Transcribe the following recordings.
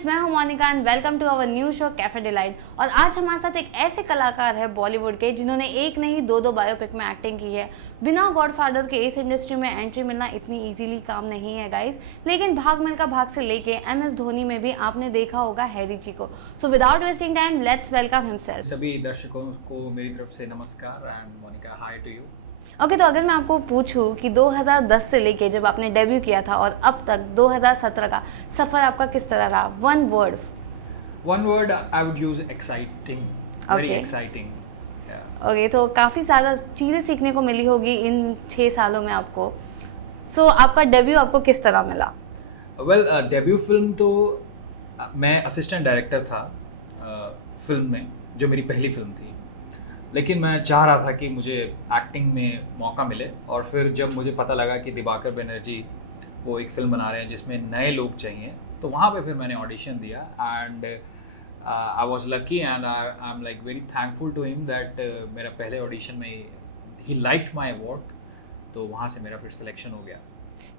Friends, मैं हूं Monika and welcome to our new show cafe delight. और आज हमारे साथ एक ऐसे कलाकार है बॉलीवुड के जिन्होंने एक नहीं दो बायोपिक में एक्टिंग की है। बिना गॉडफादर के इस इंडस्ट्री में एंट्री मिलना इतनी इजीली काम नहीं है गाइस। लेकिन भाग मिल्खा भाग से लेके MS धोनी में भी आपने देखा होगा हैरी जी को। So without wasting time let's welcome himself. सभी दर्शकों को मेरी तरफ से नमस्कार and Monika hi to you. Okay, तो अगर मैं आपको पूछूं कि 2010 से लेके जब आपने डेब्यू किया था और अब तक 2017 का सफर आपका किस तरह रहा? One word I would use exciting, very exciting. Okay, तो काफ़ी ज़्यादा चीज़ें सीखने को मिली होगी इन 6 सालों में आपको। सो आपका डेब्यू आपको किस तरह मिला? वेल, डेब्यू फिल्म तो मैं असिस्टेंट डायरेक्टर था फिल्म में, जो मेरी पहली फिल्म थी। लेकिन मैं चाह रहा था कि मुझे एक्टिंग में मौका मिले, और फिर जब मुझे पता लगा कि दिवाकर बनर्जी वो एक फ़िल्म बना रहे हैं जिसमें नए लोग चाहिए, तो वहाँ पे फिर मैंने ऑडिशन दिया and I was lucky and I am like very thankful to him that मेरा पहले ऑडिशन में ही लाइक्ड माय वर्क, तो वहाँ से मेरा फिर सिलेक्शन हो गया।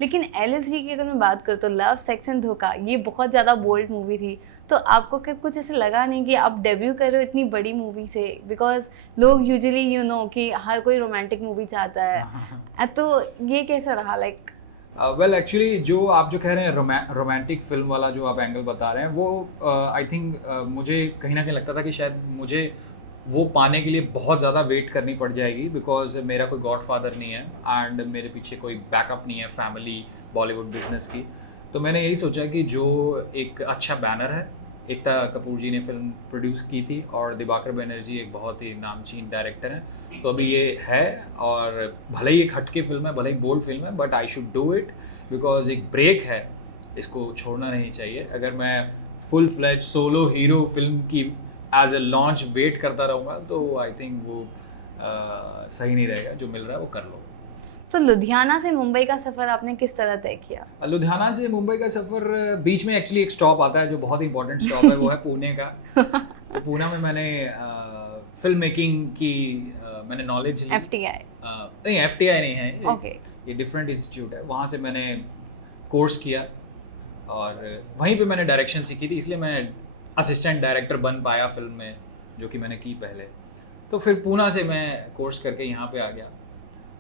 लेकिन LSD की अगर मैं बात करूँ तो लव सेक्स एंड धोखा ये बहुत ज़्यादा बोल्ड मूवी थी। तो आपको क्या कुछ ऐसे लगा नहीं कि आप डेब्यू कर रहे हो इतनी बड़ी मूवी से? बिकॉज लोग यूजुअली कि हर कोई रोमांटिक मूवी चाहता है। तो ये कैसा रहा लाइक? वेल, एक्चुअली जो आप जो कह रहे हैं रोमांटिक फिल्म वाला जो आप एंगल बता रहे हैं, वो आई थिंक मुझे कहीं ना कहीं लगता था कि शायद मुझे वो पाने के लिए बहुत ज़्यादा वेट करनी पड़ जाएगी, बिकॉज मेरा कोई गॉडफादर नहीं है एंड मेरे पीछे कोई बैकअप नहीं है फैमिली बॉलीवुड बिजनेस की। तो मैंने यही सोचा कि जो एक अच्छा बैनर है, एकता कपूर जी ने फिल्म प्रोड्यूस की थी और दिवाकर बनर्जी एक बहुत ही नामचीन डायरेक्टर हैं, तो अभी ये है, और भले ही एक हटके फिल्म है, भले ही बोल्ड फिल्म है, but I should do it because एक ब्रेक है, इसको छोड़ना नहीं चाहिए। अगर मैं full fledge solo hero film की एज ए लॉन्च वेट करता रहूँगा तो आई थिंक वो सही नहीं रहेगा। जो मिल रहा है वो कर लो। सो लुधियाना से मुंबई का सफ़र आपने किस तरह तय किया? लुधियाना से मुंबई का सफ़र, बीच में एक्चुअली एक स्टॉप आता है जो बहुत इंपॉर्टेंट स्टॉप है, वो है पुणे का। तो पुणे में मैंने फिल्म मेकिंग की मैंने नॉलेज ली। FTI? नहीं, FTI नहीं है, Okay. ये डिफरेंट इंस्टीट्यूट है। वहाँ से मैंने कोर्स किया और वहीं पे मैंने डायरेक्शन सीखी थी, इसलिए मैं असिस्टेंट डायरेक्टर बन पाया फिल्म में, जो कि मैंने की पहले। तो फिर पूना से मैं कोर्स करके यहाँ पे आ गया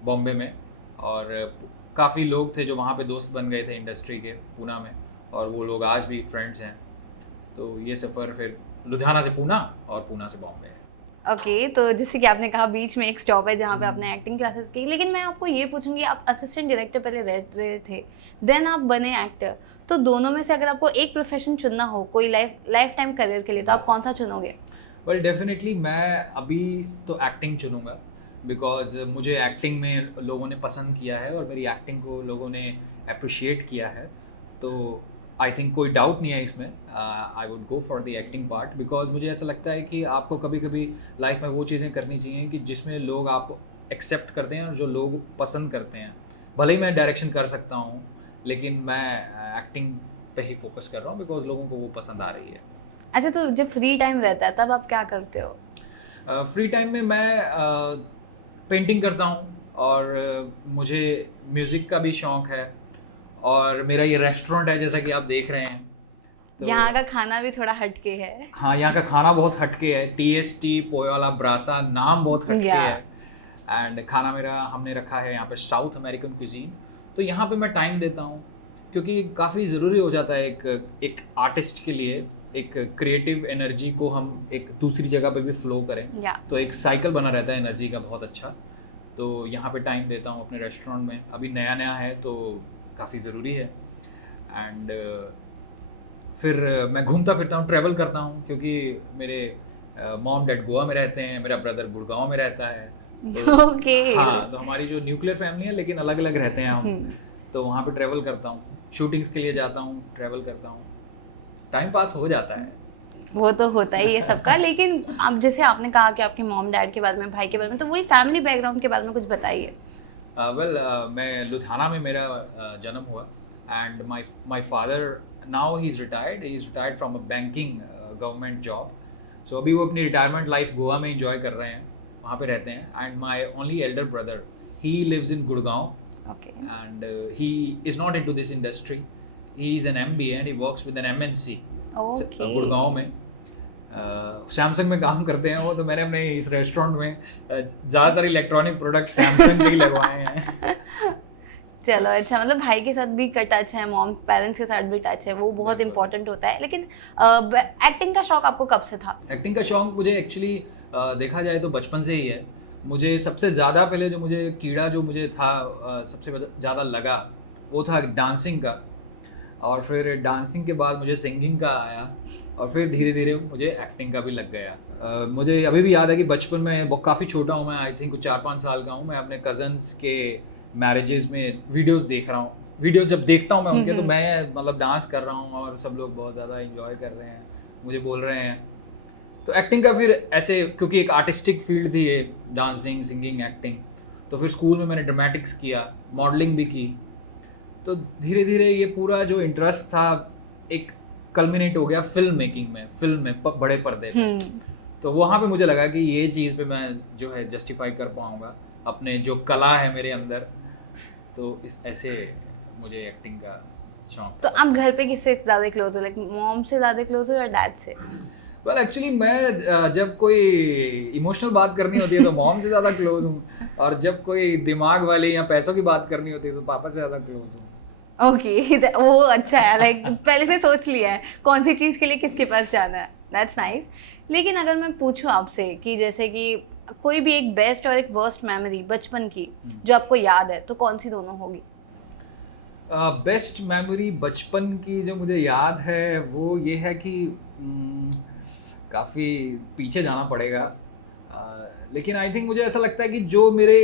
बॉम्बे में, और काफ़ी लोग थे जो वहाँ पे दोस्त बन गए थे इंडस्ट्री के पूना में, और वो लोग आज भी फ्रेंड्स हैं। तो ये सफ़र फिर लुधियाना से पूना और पूना से बॉम्बे है। ओके, तो जैसे कि आपने कहा बीच में एक स्टॉप है जहाँ पे आपने एक्टिंग क्लासेस की, लेकिन मैं आपको ये पूछूंगी, आप असिस्टेंट डायरेक्टर पहले रह रहे थे, देन आप बने एक्टर, तो दोनों में से अगर आपको एक प्रोफेशन चुनना हो कोई लाइफ टाइम करियर के लिए, तो आप कौन सा चुनोगे? वेल, डेफिनेटली मैं अभी तो एक्टिंग चुनूँगा, बिकॉज मुझे एक्टिंग में लोगों ने पसंद किया है और मेरी एक्टिंग को लोगों ने अप्रिशिएट किया है। तो आई थिंक कोई डाउट नहीं है इसमें, I would go for the acting part, because मुझे ऐसा लगता है कि आपको कभी कभी लाइफ में वो चीज़ें करनी चाहिए कि जिसमें लोग आपको एक्सेप्ट करते हैं और जो लोग पसंद करते हैं। भले ही मैं डायरेक्शन कर सकता हूँ, लेकिन मैं एक्टिंग पे ही फोकस कर रहा हूँ बिकॉज लोगों को वो पसंद आ रही है। अच्छा, तो जब फ्री टाइम रहता है तब आप क्या करते हो? फ्री टाइम में मैं पेंटिंग करता हूँ, और मुझे म्यूज़िक का भी शौक़ है, और मेरा ये रेस्टोरेंट है जैसा कि आप देख रहे हैं। तो यहाँ का खाना भी थोड़ा हटके है। हाँ, यहाँ का खाना बहुत हटके है। TST पोयाला ब्रासा नाम बहुत हटके है, एंड खाना मेरा हमने रखा है यहाँ पे साउथ अमेरिकन क्यूजीन। तो यहाँ पे मैं टाइम देता हूँ क्योंकि काफ़ी ज़रूरी हो जाता है एक आर्टिस्ट के लिए, एक क्रिएटिव एनर्जी को हम एक दूसरी जगह पे भी फ्लो करें। तो एक साइकिल बना रहता है एनर्जी का बहुत अच्छा। तो यहाँ पे टाइम देता हूँ अपने रेस्टोरेंट में। अभी नया है तो काफ़ी ज़रूरी है। एंड फिर मैं घूमता फिरता हूँ, ट्रैवल करता हूँ, क्योंकि मेरे मॉम डैड गोवा में रहते हैं, मेरा ब्रदर गुड़गांव में रहता है। तो okay. हाँ, तो हमारी जो न्यूक्लियर फैमिली है, लेकिन अलग अलग रहते हैं हम। तो वहाँ पे ट्रैवल करता हूँ, शूटिंग्स के लिए जाता हूँ, ट्रैवल करता हूँ, टाइम पास हो जाता है। वो तो होता ही है सबका। लेकिन अब जैसे आपने कहा कि आपके मॉम डैड के बारे में, भाई के बारे में, तो वही फैमिली बैकग्राउंड के बारे में कुछ बताइए। वेल, मैं लुधियाना में मेरा जन्म हुआ, and my father now he is retired from a banking government job. So अभी वो अपनी रिटायरमेंट लाइफ गोवा में इंजॉय कर रहे हैं, वहाँ पे रहते हैं। And my only elder brother, he lives in Gurgaon, and he is not into this industry. He is an MBA and he works with an MNC okay. Gurgaon में सैमसंग में काम करते हैं वो, तो मैंने अपने इस रेस्टोरेंट में ज़्यादातर इलेक्ट्रॉनिक प्रोडक्ट सैमसंग के ही लगवाए हैं। चलो अच्छा, मतलब भाई के साथ भी टच है, मॉम पेरेंट्स के साथ भी टच है, वो बहुत इंपॉर्टेंट होता है। लेकिन एक्टिंग का शौक आपको कब से था? एक्टिंग का शौक मुझे एक्चुअली देखा जाए तो बचपन से ही है। मुझे सबसे ज़्यादा पहले जो मुझे कीड़ा जो मुझे था सबसे ज़्यादा लगा वो था डांसिंग का, और फिर डांसिंग के बाद मुझे सिंगिंग का आया, और फिर धीरे धीरे मुझे एक्टिंग का भी लग गया। मुझे अभी भी याद है कि बचपन में काफ़ी छोटा हूँ मैं, आई थिंक 4-5 साल का हूँ, मैं अपने कज़न्स के मैरिजेस में वीडियोस देख रहा हूँ। वीडियोस जब देखता हूँ मैं उनके, तो मैं मतलब डांस कर रहा हूँ और सब लोग बहुत ज़्यादा एंजॉय कर रहे हैं, मुझे बोल रहे हैं। तो एक्टिंग का फिर ऐसे, क्योंकि एक आर्टिस्टिक फील्ड थी ये, डांसिंग, सिंगिंग, एक्टिंग, तो फिर स्कूल में मैंने ड्रामेटिक्स किया, मॉडलिंग भी की। तो धीरे धीरे ये पूरा जो इंटरेस्ट था एक कल्मिनेट हो गया फिल्म मेकिंग में, फिल्म में बड़े पर्दे पे। तो वहाँ पे मुझे लगा कि ये चीज़ पे मैं जो है जस्टिफाई कर पाऊँगा अपने जो कला है मेरे अंदर, तो इस ऐसे मुझे एक्टिंग का शौक। तो आप घर पे किससे ज़्यादा क्लोज हो, लाइक मॉम से ज़्यादा क्लोज हो या डैड से? वेल एक्चुअली मैं जब कोई इमोशनल बात करनी होती है तो मॉम से ज़्यादा क्लोज हूँ, और जब कोई दिमाग वाली या पैसों की बात करनी होती है तो पापा से ज़्यादा क्लोज हूँ। ओके, वो अच्छा है, लाइक पहले से सोच लिया है कौन सी चीज़ के लिए किसके पास जाना है, दैट्स नाइस। लेकिन अगर मैं पूछूं आपसे कि जैसे कि कोई भी एक बेस्ट और एक वर्स्ट मेमोरी बचपन की जो आपको याद है, तो कौन सी दोनों होगी? बेस्ट मेमोरी बचपन की जो मुझे याद है वो ये है कि काफ़ी पीछे जाना पड़ेगा, लेकिन आई थिंक मुझे ऐसा लगता है कि जो मेरे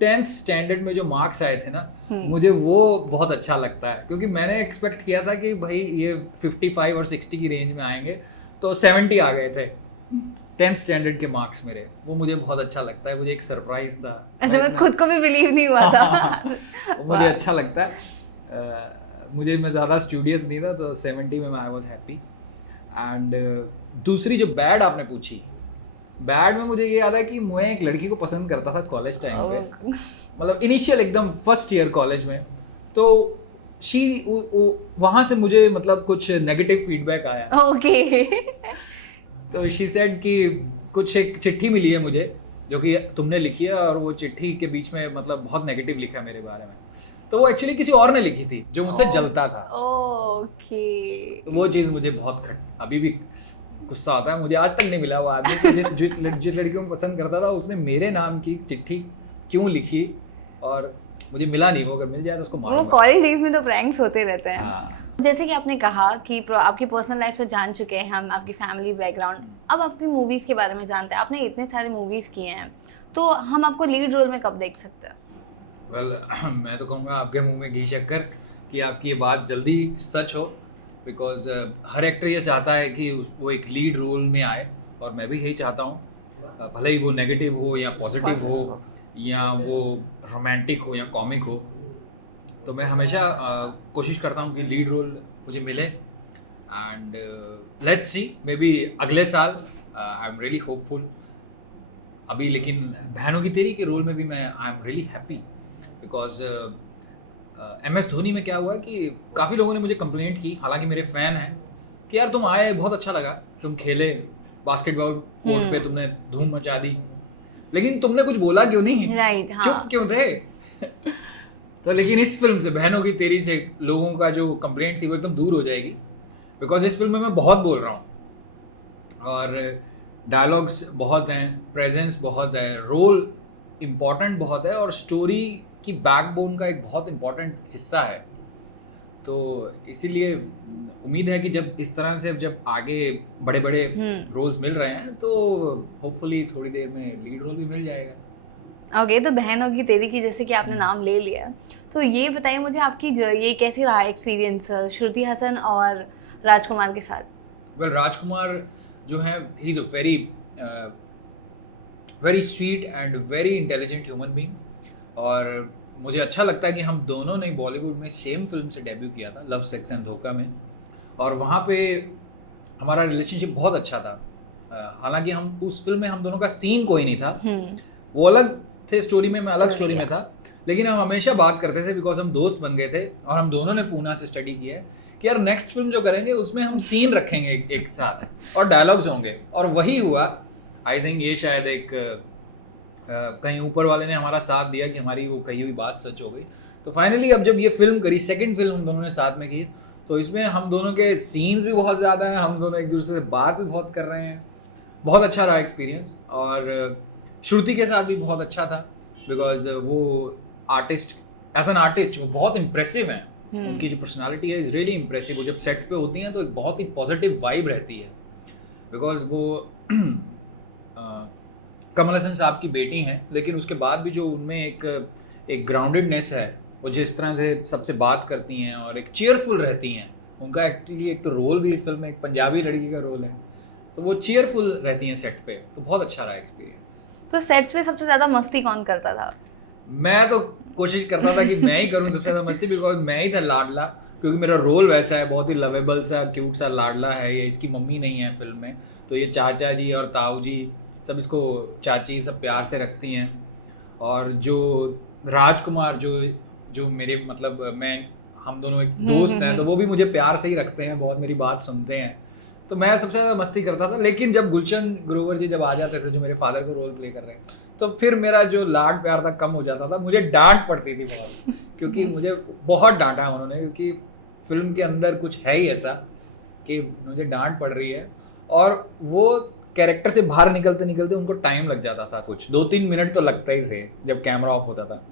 10th स्टैंडर्ड में जो मार्क्स आए थे ना, मुझे वो बहुत अच्छा लगता है, क्योंकि मैंने एक्सपेक्ट किया था कि भाई ये 55 और 60 की रेंज में आएंगे, तो 70 आ गए थे 10th स्टैंडर्ड के मार्क्स मेरे। वो मुझे बहुत अच्छा लगता है, मुझे एक सरप्राइज था। अच्छा, मैं खुद को भी बिलीव नहीं हुआ था। मुझे अच्छा लगता है। मैं ज़्यादा स्टूडियस नहीं था, तो 70 में आई वॉज हैप्पी। एंड दूसरी जो बैड आपने पूछी, बैड में मुझे ये याद है कि मैं एक लड़की को पसंद करता था कॉलेज टाइम पे, मतलब इनिशियल एकदम फर्स्ट ईयर कॉलेज में। तो वहाँ से मुझे मतलब कुछ नेगेटिव फीडबैक आया। ओके। तो शी सेड कि कुछ एक चिट्ठी मिली है मुझे जो कि तुमने लिखी है, और वो चिट्ठी के बीच में मतलब बहुत नेगेटिव लिखा है मेरे बारे में। तो वो एक्चुअली किसी और ने लिखी थी जो मुझसे जलता था। ओके। तो वो चीज़ मुझे बहुत अभी भी गुस्सा आता है। मुझे आज तक नहीं मिला वो आदमी कि जिस लड़की को मैं पसंद करता था उसने मेरे नाम की चिट्ठी क्यों लिखी, और मुझे मिला नहीं वो। अगर मिल जाए तो उसको मारूंगा। वो कॉलेज डेज में तो प्रैंक्स होते रहते हैं। हाँ। जैसे कि आपने कहा कि आपकी पर्सनल लाइफ तो जान चुके हैं हम, आपकी फैमिली बैकग्राउंड, अब आपकी मूवीज़ के बारे में जानते हैं। आपने इतने सारे मूवीज़ किए हैं, तो हम आपको लीड रोल में कब देख सकते हैं? वेल मैं तो कहूँगा आपके मुंह में घी शक्कर कि आपकी ये बात जल्दी सच हो, बिकॉज हर एक्टर ये चाहता है कि वो एक लीड रोल में आए, और मैं भी यही चाहता हूँ, भले ही वो नेगेटिव हो या पॉजिटिव हो, या वो रोमांटिक हो या कॉमिक हो। तो मैं हमेशा कोशिश करता हूँ कि लीड रोल मुझे मिले, and let's see, may be अगले साल। आई एम रियली होपफुल अभी। लेकिन बहनों की तेरी के रोल में भी मैं I am really happy, because MS Dhoni में क्या हुआ कि काफ़ी लोगों ने मुझे कंप्लेंट की, हालांकि मेरे फ़ैन हैं, कि यार तुम आए, बहुत अच्छा लगा, तुम खेले बास्केटबॉल कोर्ट पे, तुमने धूम मचा दी, लेकिन तुमने कुछ बोला क्यों नहीं? राइट, हाँ। चुप क्यों थे? तो लेकिन इस फिल्म से, बहनों की तेरी से, लोगों का जो कंप्लेंट थी वो एकदम दूर हो जाएगी, बिकॉज इस फिल्म में मैं बहुत बोल रहा हूँ, और डायलॉग्स बहुत हैं, प्रेजेंस बहुत है, रोल इम्पॉर्टेंट बहुत है, और स्टोरी की बैकबोन का एक बहुत इम्पॉर्टेंट हिस्सा है। तो इसीलिए उम्मीद है कि जब इस तरह से जब आगे बड़े बड़े रोल्स मिल रहे हैं, तो होपफुली थोड़ी देर में लीड रोल भी मिल जाएगा। ओके, तो बहनों की तेरी की जैसे कि आपने नाम ले लिया, तो ये बताइए मुझे आपकी ये कैसी रहा एक्सपीरियंस श्रुति हसन और राजकुमार के साथ? वेल राजकुमार जो है, he is a very sweet and very intelligent human being, और मुझे अच्छा लगता है कि हम दोनों ने बॉलीवुड में सेम फिल्म से डेब्यू किया था, लव सेक्स एंड धोखा में, और वहाँ पे हमारा रिलेशनशिप बहुत अच्छा था। हालांकि हम उस फिल्म में हम दोनों का सीन कोई नहीं था, वो अलग थे स्टोरी में, मैं अलग स्टोरी में था, लेकिन हम हमेशा बात करते थे, बिकॉज हम दोस्त बन गए थे, और हम दोनों ने पूना से स्टडी किया है कि यार नेक्स्ट फिल्म जो करेंगे उसमें हम सीन रखेंगे एक साथ और डायलॉग्स होंगे, और वही हुआ। आई थिंक ये शायद एक कहीं ऊपर वाले ने हमारा साथ दिया कि हमारी वो कही हुई बात सच हो गई। तो फाइनली अब जब ये फिल्म करी, सेकंड फिल्म हम दोनों ने साथ में की, तो इसमें हम दोनों के सीन्स भी बहुत ज़्यादा हैं, हम दोनों एक दूसरे से बात भी बहुत कर रहे हैं। बहुत अच्छा रहा एक्सपीरियंस। और श्रुति के साथ भी बहुत अच्छा था, बिकॉज वो आर्टिस्ट, एज एन आर्टिस्ट वो बहुत इम्प्रेसिव हैं। उनकी जो पर्सनालिटी है इज़ रियली इम्प्रेसिव। वो जब सेट पे होती हैं तो एक बहुत ही पॉजिटिव वाइब रहती है, बिकॉज वो कमल हसन साहब की बेटी हैं, लेकिन उसके बाद भी जो उनमें एक ग्राउंडेडनेस है, वो जिस तरह से सबसे बात करती हैं और एक चीयरफुल रहती हैं। उनका एक्चुअली एक तो रोल भी इस फिल्म में एक पंजाबी लड़की का रोल है, तो वो चीयरफुल रहती हैं सेट पे, तो बहुत अच्छा रहा एक्सपीरियंस। तो सेट्स पे सबसे ज़्यादा मस्ती कौन करता था? मैं तो कोशिश करता था कि मैं ही करूँ सबसे ज़्यादा मस्ती, बिकॉज मैं ही था लाडला, क्योंकि मेरा रोल वैसा है, बहुत ही लवेबल सा क्यूट सा लाडला है ये। इसकी मम्मी नहीं है फिल्म में, तो ये चाचा जी और ताऊ जी सब इसको चाची सब प्यार से रखती हैं। और जो राजकुमार जो मेरे मतलब हम दोनों एक दोस्त हैं, तो वो भी मुझे प्यार से ही रखते हैं, बहुत मेरी बात सुनते हैं। तो मैं सबसे ज़्यादा मस्ती करता था। लेकिन जब गुलशन ग्रोवर जी जब आ जाते थे, जो मेरे फादर को रोल प्ले कर रहे हैं, तो फिर मेरा जो लाड प्यार था कम हो जाता था। मुझे डांट पड़ती थी बहुत, क्योंकि मुझे बहुत डांटा उन्होंने, क्योंकि फिल्म के अंदर कुछ है ही ऐसा कि मुझे डांट पड़ रही है। और वो कैरेक्टर से बाहर निकलते निकलते उनको टाइम लग जाता था, कुछ 2-3 मिनट तो लगता ही थे जब कैमरा ऑफ होता था।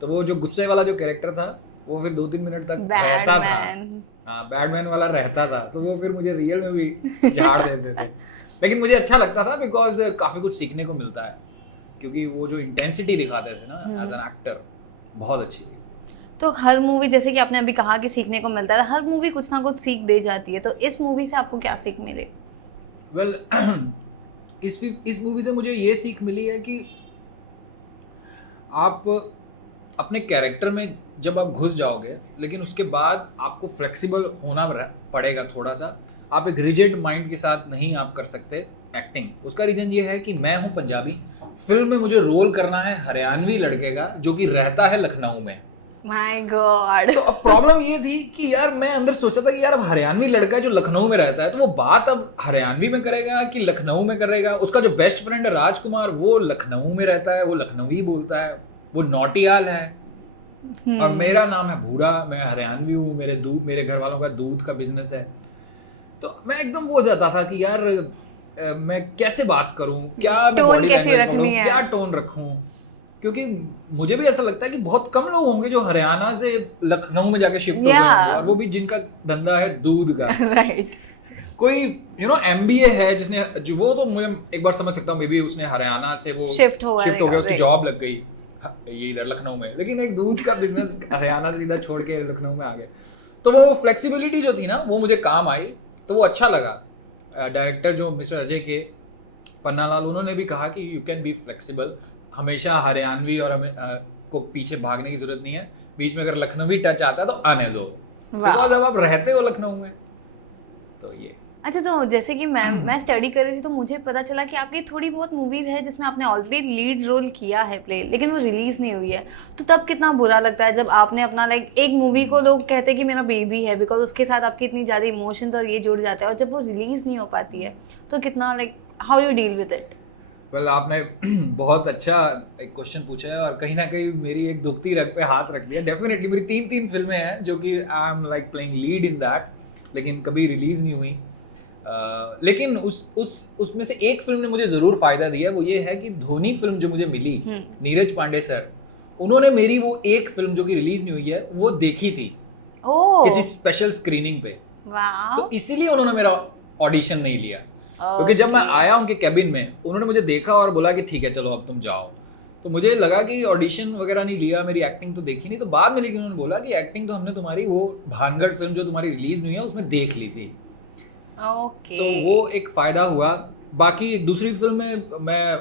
तो वो जो गुस्से वाला जो कैरेक्टर था वो फिर 2-3 मिनट तक रहता था। हाँ, बैडमैन वाला रहता था, तो वो फिर मुझे रियल में भी झाड़ देते थे। लेकिन मुझे अच्छा लगता था, बिकॉज काफ़ी कुछ सीखने को मिलता है, क्योंकि वो जो इंटेंसिटी दिखाते थे ना एज एन एक्टर, बहुत अच्छी थी। तो हर मूवी, जैसे कि आपने अभी कहा कि सीखने को मिलता है, हर मूवी कुछ ना कुछ सीख दे जाती है, तो इस मूवी से आपको क्या सीख मिले? वेल इस मूवी से मुझे ये सीख मिली है कि आप अपने कैरेक्टर में जब आप घुस जाओगे, लेकिन उसके बाद आपको फ्लेक्सिबल होना पड़ेगा थोड़ा सा। आप एक रिजिड माइंड के साथ नहीं आप कर सकते एक्टिंग। उसका रीज़न ये है कि मैं हूँ पंजाबी, फिल्म में मुझे रोल करना है हरियाणवी लड़के का जो कि रहता है लखनऊ में। My God. तो अब प्रॉब्लम ये थी कि यार मैं अंदर सोचता था कि यार अब हरियाणवी लड़का जो लखनऊ में रहता है, तो वो बात अब हरियाणवी में करेगा कि लखनऊ में करेगा। उसका जो बेस्ट फ्रेंड है राजकुमार, वो लखनऊ में रहता है, वो लखनवी बोलता है, वो नौटियाल है। और मेरा नाम है भूरा, मैं हरियाणवी हूँ, मेरे घर वालों का दूध का बिजनेस है। तो मैं एकदम वो जाता था कि यार मैं कैसे बात करूँ, क्या बॉडी लैंग्वेज करूँ, क्या टोन रखूँ, क्योंकि मुझे भी ऐसा लगता है कि बहुत कम लोग होंगे जो हरियाणा से लखनऊ में जाके शिफ्ट हो गए होंगे, और वो भी जिनका धंधा है दूध का। राइट। कोई MBA है जिसने, जो वो तो मुझे एक बार समझ सकता हूँ, मे बी उसने हरियाणा से वो शिफ्ट हो गया, उसकी जॉब लग गई ये इधर लखनऊ में, लेकिन एक दूध का बिजनेस हरियाणा से सीधा छोड़ के लखनऊ में आ गए। तो वो फ्लेक्सिबिलिटी जो थी ना, वो मुझे काम आई, तो वो अच्छा लगा। डायरेक्टर जो मिस्टर अजय के पन्नालाल, उन्होंने भी कहा कि यू कैन बी फ्लेक्सिबल, हमेशा हरियाणवी और को पीछे भागने की जरूरत नहीं है, बीच में अगर लखनवी टच आता है तो आने दो, बिकॉज अब आप रहते हो लखनऊ में। तो ये अच्छा, तो जैसे कि मैं स्टडी कर रही थी, तो मुझे पता चला कि आपकी थोड़ी बहुत मूवीज़ है जिसमें आपने ऑलरेडी लीड रोल किया है प्ले, लेकिन वो रिलीज़ नहीं हुई है। तो तब कितना बुरा लगता है जब आपने अपना एक मूवी को लोग कहते हैं कि मेरा बेबी है, बिकॉज उसके साथ आपकी इतनी ज़्यादा इमोशंस और ये जुड़ जाता है, और जब वो रिलीज़ नहीं हो पाती है तो कितना how you deal with it? Well आपने बहुत अच्छा एक क्वेश्चन पूछा है, और कहीं ना कहीं मेरी एक दुखती रग पे हाथ रख दिया। डेफिनेटली मेरी 3 फिल्में हैं जो कि I am playing lead in that, लेकिन कभी रिलीज़ नहीं हुई। लेकिन उसमें से एक फिल्म ने मुझे ज़रूर फ़ायदा दिया, वो ये है कि धोनी फिल्म जो मुझे मिली, नीरज पांडे सर, उन्होंने मेरी वो एक फिल्म जो कि रिलीज़ नहीं हुई है वो देखी थी किसी स्पेशल स्क्रीनिंग पे। तो इसीलिए उन्होंने मेरा ऑडिशन नहीं लिया, क्योंकि जब मैं आया उनके कैबिन में, उन्होंने मुझे देखा और बोला कि ठीक है चलो अब तुम जाओ। तो मुझे लगा कि ऑडिशन वगैरह नहीं लिया, मेरी एक्टिंग तो देखी नहीं। तो बाद में लेकिन उन्होंने बोला कि एक्टिंग तो हमने तुम्हारी वो भानगढ़ फिल्म जो तुम्हारी रिलीज़ नहीं हुई है उसमें देख ली थी। तो वो एक फ़ायदा हुआ। बाकी दूसरी फिल्म में मैं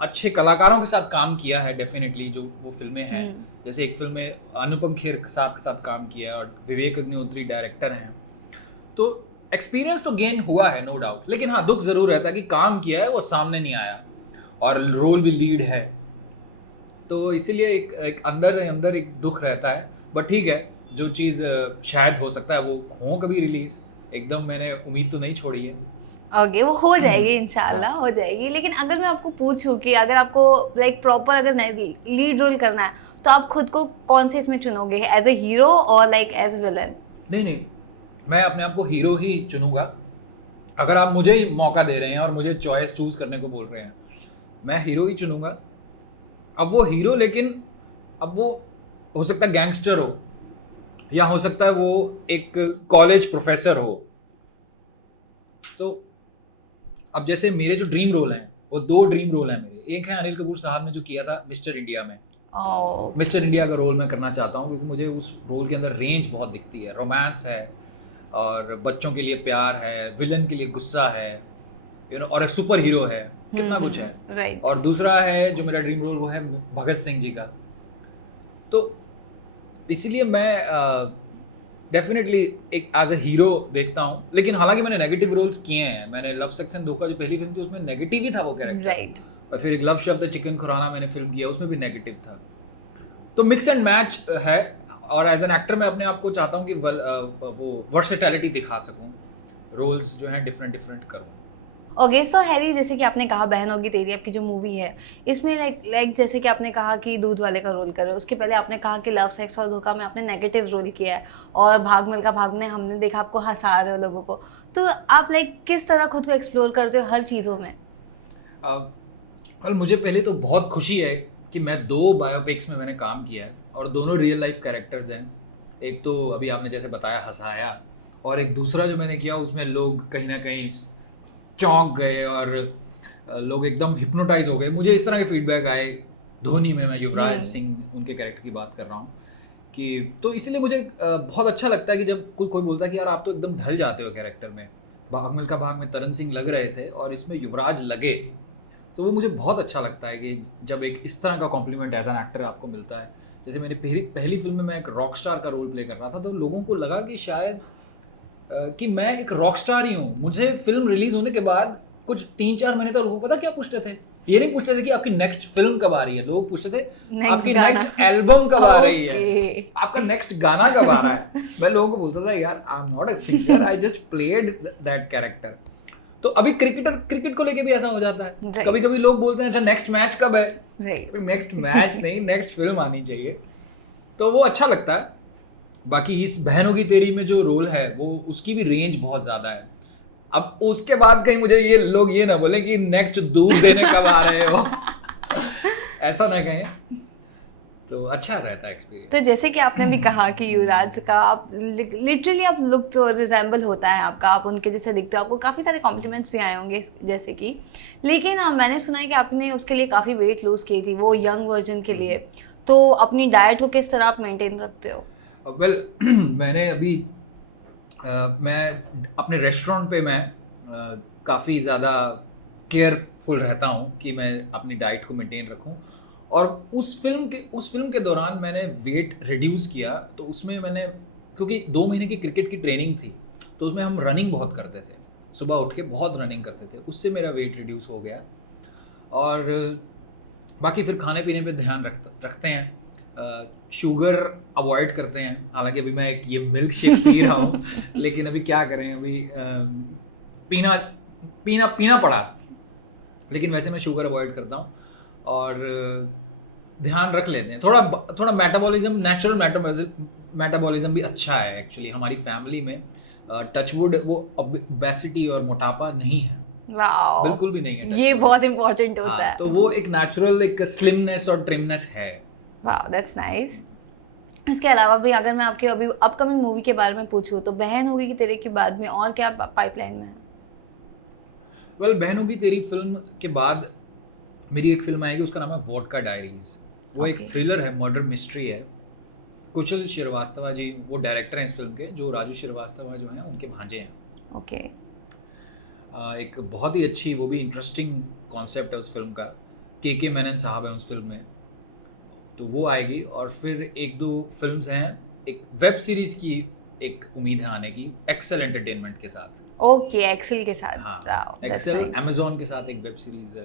अच्छे कलाकारों के साथ काम किया है डेफिनेटली, जो वो फिल्में हैं। जैसे एक फिल्म में अनुपम खेर साहब के साथ काम किया है, और विवेक अग्निहोत्री डायरेक्टर हैं। तो एक्सपीरियंस तो गेन हुआ है नो डाउट, लेकिन हाँ दुख ज़रूर रहता है कि काम किया है वो सामने नहीं आया, और रोल भी लीड है, तो इसीलिए एक अंदर एक दुख रहता है। बट ठीक है, जो चीज़ शायद हो सकता है वो हो कभी रिलीज, एकदम मैंने उम्मीद तो नहीं छोड़ी है। ओके, वो हो जाएगी इंशाल्लाह, हो जाएगी। लेकिन अगर मैं आपको पूछूं कि अगर आपको लाइक प्रॉपर अगर लीड रोल करना है तो आप खुद को कौन से इसमें चुनोगे, एज ए हीरो और लाइक एज ए विलन? नहीं नहीं, मैं अपने आप को हीरो ही चुनूंगा। अगर आप मुझे ही मौका दे रहे हैं और मुझे चॉइस चूज करने को बोल रहे हैं, मैं हीरो ही चुनूंगा। अब वो हीरो, लेकिन अब वो हो सकता है गैंगस्टर हो, या हो सकता है वो एक कॉलेज प्रोफेसर हो। तो अब जैसे मेरे जो ड्रीम रोल हैं वो 2 ड्रीम रोल हैं मेरे। एक है अनिल कपूर साहब ने जो किया था मिस्टर इंडिया में। मिस्टर इंडिया का रोल मैं करना चाहता हूँ क्योंकि मुझे उस रोल के अंदर रेंज बहुत दिखती है। रोमांस है और बच्चों के लिए प्यार है, विलन के लिए गुस्सा है, और एक सुपर हीरो है, कितना कुछ है। राइट। और दूसरा है जो मेरा ड्रीम रोल वो है भगत सिंह जी का। तो इसीलिए मैं डेफिनेटली एक एज ए हीरो देखता हूँ। लेकिन हालांकि मैंने नेगेटिव रोल्स किए हैं। मैंने लव सेक्शन धोखा जो पहली फिल्म थी उसमें नेगेटिव ही था वो कैरेक्टर। राइट। और फिर एक लव शब्द चिकन खुराना मैंने फिल्म किया, उसमें भी नेगेटिव था। तो मिक्स एंड मैच है। और एज एन एक्टर मैं अपने आप को चाहता हूँ कि वो वर्सेटैलिटी दिखा सकूँ, रोल्स जो हैं डिफरेंट डिफरेंट करूँ। ओके, सो हैरी, जैसे कि आपने कहा बहन होगी तेरी, आपकी जो मूवी है इसमें लाइक जैसे कि आपने कहा कि दूध वाले का रोल करे, उसके पहले आपने कहा कि लव सेक्स और धोखा में आपने नेगेटिव रोल किया है, और भाग मिल्खा भाग में हमने देखा आपको हंसा रहे हो लोगों को। तो आप लाइक किस तरह खुद को एक्सप्लोर करते हो हर चीज़ों में? well, मुझे पहले तो बहुत खुशी है कि मैं 2 बायोपिक्स में मैंने काम किया है और दोनों रियल लाइफ कैरेक्टर्स हैं। एक तो अभी आपने जैसे बताया हंसाया, और एक दूसरा जो मैंने किया उसमें लोग कहीं ना कहीं चौंक गए और लोग एकदम हिप्नोटाइज हो गए। मुझे इस तरह के फीडबैक आए। धोनी में मैं युवराज सिंह उनके कैरेक्टर की बात कर रहा हूँ कि तो इसलिए मुझे बहुत अच्छा लगता है कि जब कोई बोलता है कि यार आप तो एकदम ढल जाते हो कैरेक्टर में। भाग मिल्खा भाग में तरन सिंह लग रहे थे और इसमें युवराज लगे, तो वो मुझे बहुत अच्छा लगता है कि जब एक इस तरह का कॉम्प्लीमेंट एज एन एक्टर आपको मिलता है। जैसे मैंने पहली फिल्म में मैं एक रॉक स्टार का रोल प्ले कर रहा था, तो लोगों को लगा कि शायद कि मैं एक रॉक स्टार ही हूँ। मुझे फिल्म रिलीज होने के बाद कुछ 3-4 महीने तक लोगों को पता क्या पूछते थे, ये नहीं पूछते थे कि आपकी नेक्स्ट फिल्म कब आ रही है, लोग पूछते थे आपकी नेक्स्ट एल्बम कब आ रही है, आपका नेक्स्ट गाना कब आ रहा है। मैं लोगों को बोलता था यार I am not a singer, I just played that character. तो अभी क्रिकेट को लेके भी ऐसा हो जाता है। कभी कभी लोग बोलते हैं अच्छा नेक्स्ट मैच कब है, नेक्स्ट मैच नहीं, नेक्स्ट फिल्म आनी चाहिए। तो वो अच्छा लगता है। बाकी इस बहन होगी तेरी में जो रोल है वो उसकी भी रेंज बहुत ज़्यादा है। अब उसके बाद कहीं मुझे ये लोग ये ना बोले कि नेक्स्ट दूध देने कब आ रहे हो ऐसा ना कहें, तो अच्छा रहता है एक्सपीरियंस। तो जैसे कि आपने भी कहा कि युवराज का आप लिटरली आप लुक तो रिजेंबल होता है आपका, आप उनके जैसे दिखते हो, आपको काफ़ी सारे कॉम्प्लीमेंट्स भी आए होंगे जैसे कि। लेकिन मैंने सुना है कि आपने उसके लिए काफ़ी वेट लूज़ की थी वो यंग वर्जन के लिए, तो अपनी डाइट को किस तरह आप मेंटेन रखते हो? वेल मैंने अभी मैं अपने रेस्टोरेंट पे मैं काफ़ी ज़्यादा केयरफुल रहता हूँ कि मैं अपनी डाइट को मेंटेन रखूँ। और उस फिल्म के दौरान मैंने वेट रिड्यूस किया। तो उसमें मैंने, क्योंकि 2 महीने की क्रिकेट की ट्रेनिंग थी, तो उसमें हम रनिंग बहुत करते थे, सुबह उठ के बहुत रनिंग करते थे, उससे मेरा वेट रिड्यूस हो गया। और बाकी फिर खाने पीने पे ध्यान रखते हैं, शुगर अवॉइड करते हैं। हालांकि अभी मैं एक ये मिल्क शेक पी रहा हूँ लेकिन अभी क्या करें, अभी पीना पड़ा, लेकिन वैसे मैं शुगर अवॉइड करता हूँ। और ध्यान रख लेते हैं थोड़ा मेटाबॉलिज्म, नेचुरल मेटाबॉलिज्म भी अच्छा है एक्चुअली हमारी फैमिली में। टचवुड वो ओबेसिटी और मोटापा नहीं है, वाओ, बिल्कुल भी नहीं है। ये बहुत इंपॉर्टेंट होता है। तो वो एक नेचुरल एक स्लिमनेस और ट्रिमनेस है। Wow, that's nice. इसके अलावा भी अगर मैं आपकी अभी अपकमिंग मूवी के बारे में पूछूं तो बहन होगी कि तेरे के बाद में और क्या पाइपलाइन में है? वेल बहन होगी तेरी फिल्म के बाद मेरी एक फिल्म आएगी, उसका नाम है वोडका डायरीज। वो एक थ्रिलर है, मर्डर मिस्ट्री है। कुशल श्रीवास्तव जी वो डायरेक्टर हैं इस फिल्म के, जो राजू श्रीवास्तव जो हैं उनके भांजे हैं। ओके। एक बहुत ही अच्छी, वो भी इंटरेस्टिंग कॉन्सेप्ट है उस फिल्म का। के मेनन साहब हैं उस फिल्म में, तो वो आएगी। और फिर 1-2 फिल्म्स हैं, एक वेब सीरीज की एक उम्मीद है आने की, एक्सेल एंटरटेनमेंट के साथ। ओके, एक्सेल के साथ। हाँ, एक्सेल अमेजोन के साथ एक वेब सीरीज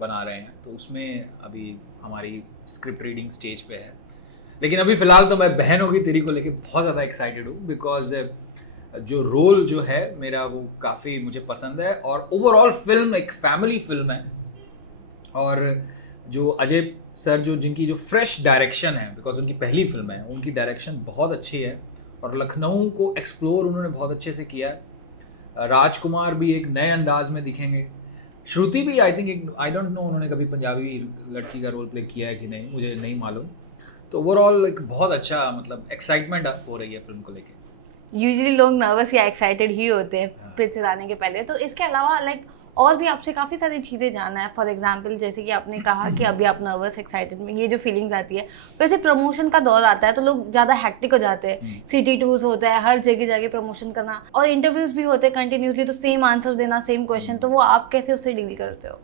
बना रहे हैं, तो उसमें अभी हमारी स्क्रिप्ट रीडिंग स्टेज पे है। लेकिन अभी फिलहाल तो मैं बहन होगी तेरी को लेके बहुत ज़्यादा एक्साइटेड हूँ, बिकॉज जो रोल जो है मेरा वो काफ़ी मुझे पसंद है, और ओवरऑल फिल्म एक फैमिली फिल्म है। और जो अजय सर जो जिनकी जो फ्रेश डायरेक्शन है, बिकॉज उनकी पहली फिल्म है, उनकी डायरेक्शन बहुत अच्छी है और लखनऊ को एक्सप्लोर उन्होंने बहुत अच्छे से किया है। राजकुमार भी एक नए अंदाज में दिखेंगे, श्रुति भी आई थिंक एक, आई डोंट नो उन्होंने कभी पंजाबी लड़की का रोल प्ले किया है कि नहीं, मुझे नहीं मालूम। तो ओवरऑल एक बहुत अच्छा मतलब एक्साइटमेंट हो रही है फिल्म को लेके। यूजुअली लोग नर्वस या एक्साइटेड ही होते हैं पिक्चर आने के पहले, तो इसके अलावा लाइक और भी आपसे काफ़ी सारी चीज़ें जानना है। फॉर एग्जांपल जैसे कि आपने कहा कि अभी आप नर्वस एक्साइटेड में ये जो फीलिंग्स आती है, वैसे प्रमोशन का दौर आता है तो लोग ज़्यादा हैक्टिक हो जाते हैं, सिटी टूर्स होता है, हर जगह जाके प्रमोशन करना, और इंटरव्यूज़ भी होते हैं कंटिन्यूसली, तो सेम आंसर्स देना, सेम क्वेश्चन, तो वो आप कैसे उससे डील करते हो?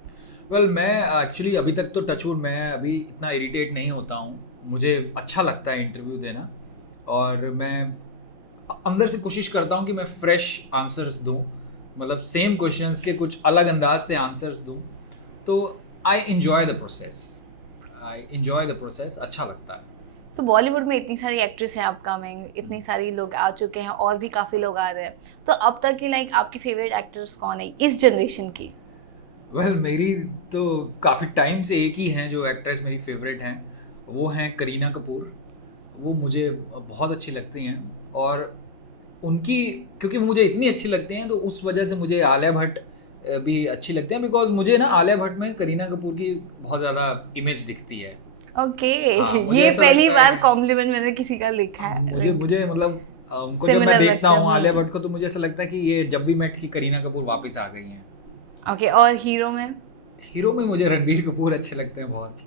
वेल मैं एक्चुअली अभी तक तो टचवुड मैं अभी इतना इरिटेट नहीं होता हूँ, मुझे अच्छा लगता है इंटरव्यू देना, और मैं अंदर से कोशिश करता हूँ कि मैं फ्रेश आंसर्स दूँ, मतलब सेम क्वेश्चंस के कुछ अलग अंदाज से आंसर्स दूँ। तो आई इन्जॉय द प्रोसेस, अच्छा लगता है। तो बॉलीवुड में इतनी सारी एक्ट्रेस हैं अपकमिंग, इतनी सारी लोग आ चुके हैं और भी काफ़ी लोग आ रहे हैं, तो अब तक की लाइक आपकी फेवरेट एक्ट्रेस कौन है इस जनरेशन की? वेल मेरी तो काफ़ी टाइम से एक ही हैं जो एक्ट्रेस मेरी फेवरेट हैं, वो हैं करीना कपूर। वो मुझे बहुत अच्छी लगती हैं, और उनकी क्योंकि वो मुझे इतनी अच्छी लगती हैं तो उस वजह से मुझे आलिया भट्ट भी अच्छी लगती हैं, बिकॉज मुझे ना आलिया भट्ट में करीना कपूर की बहुत ज़्यादा इमेज दिखती है। ओके हाँ, मुझे ये ऐसा पहली लगता है बार कॉम्प्लीमेंट मैंने किसी का लिखा है। मुझे मतलब उनको जब मैं Similar देखता लगता है, हूँ आलिया भट्ट को, तो मुझे ऐसा लगता है कि ये जब भी मेट की करीना कपूर वापस आ गई हैं। ओके और हीरो में? हीरो में मुझे रणबीर कपूर अच्छे लगते हैं बहुत।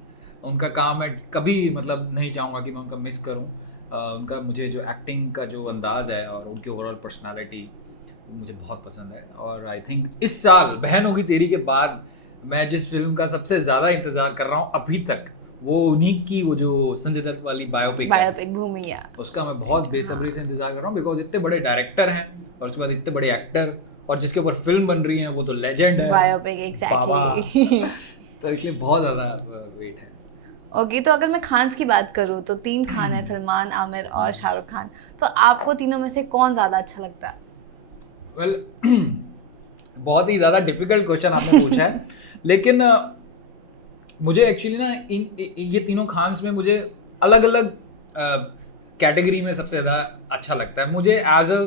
उनका काम मैं कभी मतलब नहीं चाहूँगा कि मैं उनका मिस करूँ। उनका मुझे जो एक्टिंग का जो अंदाज़ है और उनकी ओवरऑल पर्सनालिटी मुझे बहुत पसंद है। और आई थिंक इस साल बहन होगी तेरी के बाद मैं जिस फिल्म का सबसे ज़्यादा इंतज़ार कर रहा हूँ अभी तक, वो उन्हीं की वो जो संजय दत्त वाली बायोपिक भूमिया, उसका मैं बहुत बेसब्री से इंतज़ार कर रहा हूँ, बिकॉज इतने बड़े डायरेक्टर हैं और उसके बाद इतने बड़े एक्टर, और जिसके ऊपर फिल्म बन रही है वो तो लेजेंड है, बायोपिक एग्जैक्टली। तो इसलिए बहुत ज़्यादा वेट है। ओके तो अगर मैं खान्स की बात करूँ तो 3 खान है, सलमान, आमिर और शाहरुख खान, तो आपको तीनों में से कौन ज़्यादा अच्छा लगता है? वेल बहुत ही ज़्यादा डिफिकल्ट क्वेश्चन आपने पूछा है, लेकिन मुझे एक्चुअली ना ये तीनों खान्स में मुझे अलग अलग कैटेगरी में सबसे ज़्यादा अच्छा लगता है। मुझे एज अ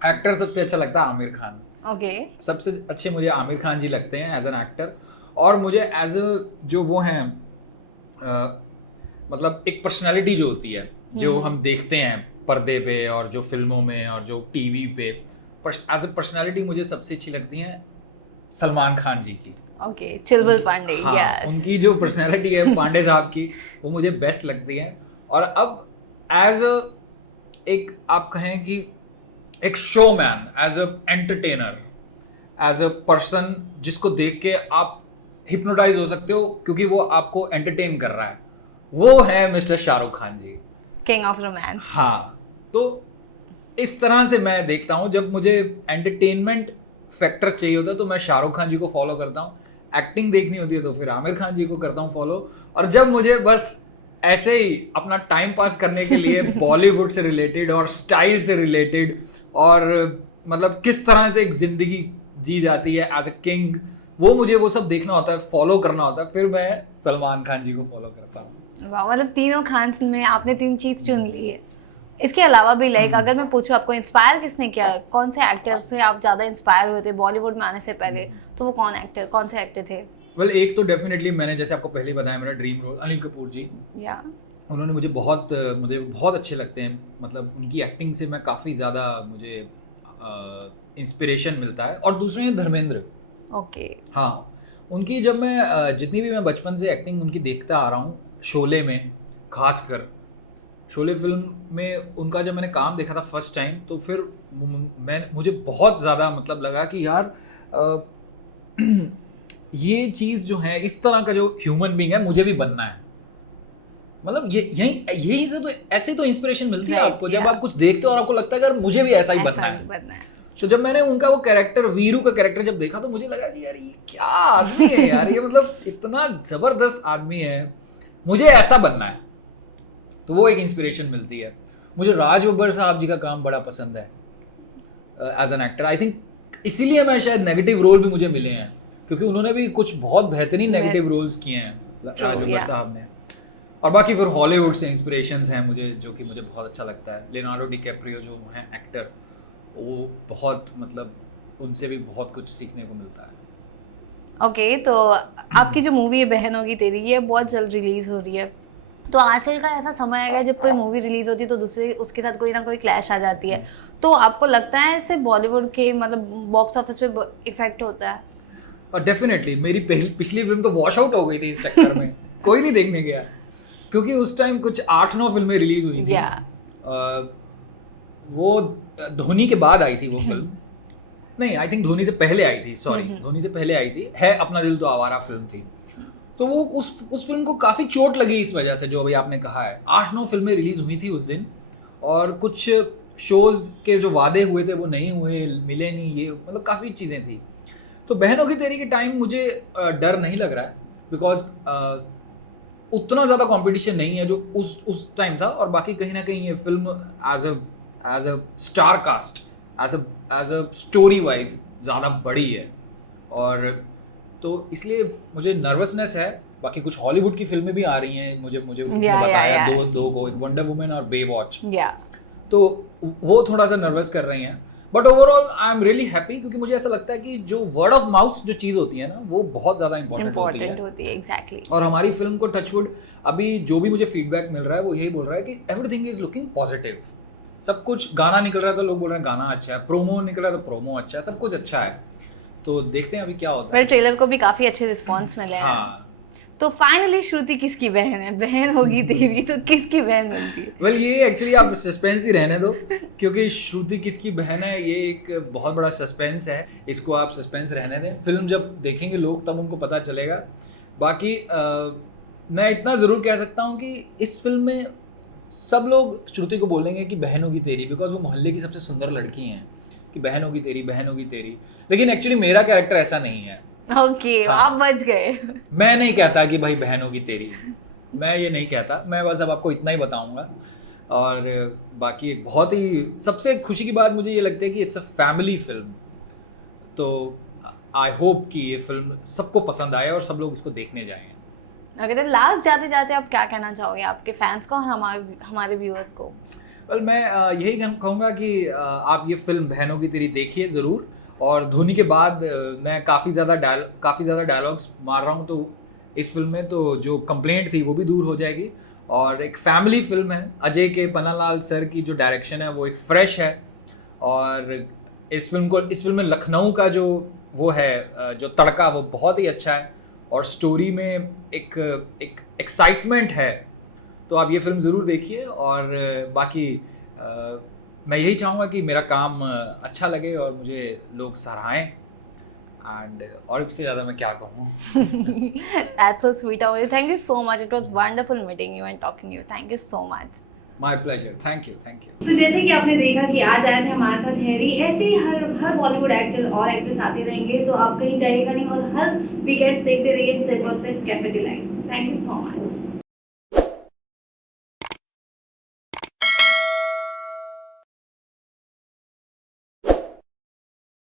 एक्टर सबसे अच्छा लगता है आमिर खान। ओके सबसे अच्छे मुझे आमिर खान जी लगते हैं एज एन एक्टर, और मुझे एज अ जो वो हैं मतलब एक पर्सनालिटी जो होती है जो हम देखते हैं पर्दे पे और जो फिल्मों में और जो टीवी पे, एज अ पर्सनालिटी मुझे सबसे अच्छी लगती हैं सलमान खान जी की। ओके चुलबुल पांडे, हाँ, यस उनकी जो पर्सनालिटी है पांडे साहब की वो मुझे बेस्ट लगती है। और अब एज अ एक आप कहें कि एक showman, as a entertainer, as a person जिसको देख के आप हिप्नोटाइज हो सकते हो क्योंकि वो आपको एंटरटेन कर रहा है, वो है Mister Shahrukh Khan ji, king of romance. हाँ, तो इस तरह से मैं देखता हूँ, जब मुझे एंटरटेनमेंट फैक्टर चाहिए होता है तो मैं शाहरुख खान जी को फॉलो करता हूँ, एक्टिंग देखनी होती है तो फिर आमिर खान जी को करता हूँ फॉलो, और जब मुझे बस ऐसे ही अपना टाइम पास करने के लिए बॉलीवुड से रिलेटेड और स्टाइल से रिलेटेड और मतलब किस तरह से एक जिंदगी जी जाती है एज अ किंग, वो मुझे वो सब देखना होता है, फॉलो करना होता है, फिर मैं सलमान खान जी को फॉलो करता हूँ। वाह, मतलब तीनों खान्स में आपने 3 चीज चुन ली है। इसके अलावा भी लाइक अगर मैं पूछूं आपको इंस्पायर किसने किया, कौन से एक्टर से आप ज़्यादा इंस्पायर हुए थे बॉलीवुड में आने से पहले, तो वो कौन से एक्टर थे? वेल एक तो डेफिनेटली मैंने जैसे आपको पहले बताया मेरा ड्रीम रोल अनिल कपूर जी, या उन्होंने मुझे बहुत अच्छे लगते हैं, मतलब उनकी एक्टिंग से मैं काफ़ी ज़्यादा मुझे इंस्पिरेशन मिलता है। और दूसरे हैं धर्मेंद्र। ओके हाँ, उनकी जब मैं जितनी भी मैं बचपन से एक्टिंग उनकी देखता आ रहा हूँ, शोले में खासकर, शोले फिल्म में उनका जब मैंने काम देखा था फर्स्ट टाइम, तो फिर मुझे बहुत ज़्यादा मतलब लगा कि यार ये चीज़ जो है, इस तरह का जो ह्यूमन बीइंग है मुझे भी बनना है। मतलब यही से तो ऐसे तो इंस्पिरेशन मिलती है आपको, जब आप कुछ देखते हो और आपको लगता है कि यार मुझे भी ऐसा ही बनना है। तो जब मैंने उनका वो कैरेक्टर, वीरू का कैरेक्टर जब देखा तो मुझे लगा कि यार ये क्या आदमी है यार, ये मतलब इतना जबरदस्त आदमी है, मुझे ऐसा बनना है। तो वो एक इंस्पिरेशन मिलती है। मुझे राज बब्बर साहब जी का काम बड़ा पसंद है as an actor. I think इसीलिए मैं शायद नेगेटिव रोल भी मुझे मिले हैं, क्योंकि उन्होंने भी कुछ बहुत बेहतरीन नेगेटिव रोल्स किए हैं राज बब्बर साहब ने। और बाकी फिर हॉलीवुड से इंस्पिरेशंस हैं मुझे, जो कि मुझे बहुत अच्छा लगता है। लियोनार्डो डिकैप्रियो जो हैं एक्टर, वो बहुत मतलब उनसे भी बहुत कुछ सीखने को मिलता है। ओके, तो आपकी जो मूवी है बहन होगी तेरी, ये बहुत जल्द रिलीज हो रही है। तो आजकल का ऐसा समय आ गया जब कोई मूवी रिलीज होती है तो दूसरे उसके साथ कोई ना कोई क्लैश आ जाती है। तो आपको लगता है इससे बॉलीवुड के मतलब बॉक्स ऑफिस पे इफेक्ट होता है? और डेफिनेटली मेरी पिछली फिल्म तो वॉश आउट हो गई थी इस चक्कर में कोई नहीं देखने गया, क्योंकि उस टाइम कुछ 8-9 फिल्में रिलीज हुई थी। वो धोनी के बाद आई थी वो फिल्म, नहीं आई थिंक धोनी से पहले आई थी, सॉरी धोनी से पहले आई थी, है अपना दिल तो आवारा फिल्म थी। तो वो उस फिल्म को काफ़ी चोट लगी इस वजह से, जो अभी आपने कहा है। 8-9 फिल्में रिलीज हुई थी उस दिन, और कुछ शोज़ के जो वादे हुए थे वो नहीं हुए, मिले नहीं, ये मतलब काफ़ी चीज़ें थी। तो बहन होगी तेरी के टाइम मुझे डर नहीं लग रहा है, बिकॉज उतना ज़्यादा कंपटीशन नहीं है जो उस टाइम था। और बाकी कहीं ना कहीं ये film as a star cast, as a story wise ज़्यादा बड़ी है, और तो इसलिए मुझे नर्वसनेस है। बाकी कुछ हॉलीवुड की फिल्में भी आ रही हैं, मुझे किसी ने बताया दो को, एक वंडर वुमन और बेवॉच, तो वो थोड़ा सा नर्वस कर रही हैं। But overall I am really happy, क्योंकि मुझे ऐसा लगता है कि जो वर्ड ऑफ माउथ जो चीज़ होती है ना, वो बहुत ज़्यादा इंपॉर्टेंट होती है। एग्जैक्टली। और हमारी फिल्म को टचवुड अभी जो भी मुझे फीडबैक मिल रहा है वो यही बोल रहा है कि एवरीथिंग इज लुकिंग पॉजिटिव। सब कुछ, गाना निकल रहा है तो लोग बोल रहे हैं गाना अच्छा है, प्रोमो निकल रहा है तो प्रोमो अच्छा है, सब कुछ अच्छा है। तो देखते हैं अभी क्या होता है। ट्रेलर को भी काफ़ी अच्छे रिस्पॉन्स मिले हैं। हाँ। तो फाइनली श्रुति किसकी बहन है? बहन होगी तेरी तो किसकी बहन बनती है? वेल ये एक्चुअली आप सस्पेंस ही रहने दो, क्योंकि श्रुति किसकी बहन है ये एक बहुत बड़ा सस्पेंस है, इसको आप सस्पेंस रहने दें। फिल्म जब देखेंगे लोग तब उनको पता चलेगा। बाकी मैं इतना ज़रूर कह सकता हूँ कि इस फिल्म में सब लोग श्रुति को बोलेंगे कि बहन होगी तेरी, बिकॉज वो मोहल्ले की सबसे सुंदर लड़की हैं, कि बहन होगी तेरी, बहन होगी तेरी। लेकिन एक्चुअली मेरा कैरेक्टर ऐसा नहीं है। ओके, आप बच गए। मैं नहीं कहता कि भाई बहन होगी तेरी, मैं ये नहीं कहता। मैं बस अब आपको इतना ही बताऊंगा। और बाकी एक बहुत ही सबसे खुशी की बात मुझे ये लगती है कि इट्स अ फैमिली फिल्म। तो आई होप कि ये फिल्म सबको पसंद आए और सब लोग इसको देखने जाएं। ओके, तो लास्ट जाते जाते आप क्या कहना चाहोगे आपके फैंस को और हमारे व्यूअर्स को? वेल मैं यही कहूँगा कि आप ये फिल्म बहन होगी तेरी देखिए ज़रूर। और धोनी के बाद मैं काफ़ी ज़्यादा डायलॉग्स मार रहा हूँ, तो इस फिल्म में तो जो कंप्लेंट थी वो भी दूर हो जाएगी। और एक फैमिली फिल्म है, अजय के पन्नालाल सर की जो डायरेक्शन है वो एक फ्रेश है। और इस फिल्म में लखनऊ का जो वो है जो तड़का, वो बहुत ही अच्छा है। और स्टोरी में एक एक्साइटमेंट है। तो आप ये फिल्म ज़रूर देखिए। और बाकी मैं यही चाहूँगा कि मेरा काम अच्छा लगे और मुझे लोग सराहें। और इससे ज़्यादा मैं क्या कहूँ। That's so sweet of you. Thank you so much. It was wonderful meeting you and talking to you. Thank you so much. My pleasure. Thank you. Thank you. तो जैसे कि आपने देखा कि आज आए थे हमारे साथ हैरी, ऐसे ही हर बॉलीवुड एक्टर और एक्ट्रेस आते रहेंगे। तो आप कहीं जाइएगा नहीं और हर वीकेंड्स देखते रहिए सिर्फ और सिर्फ cafe delight. Thank you so much.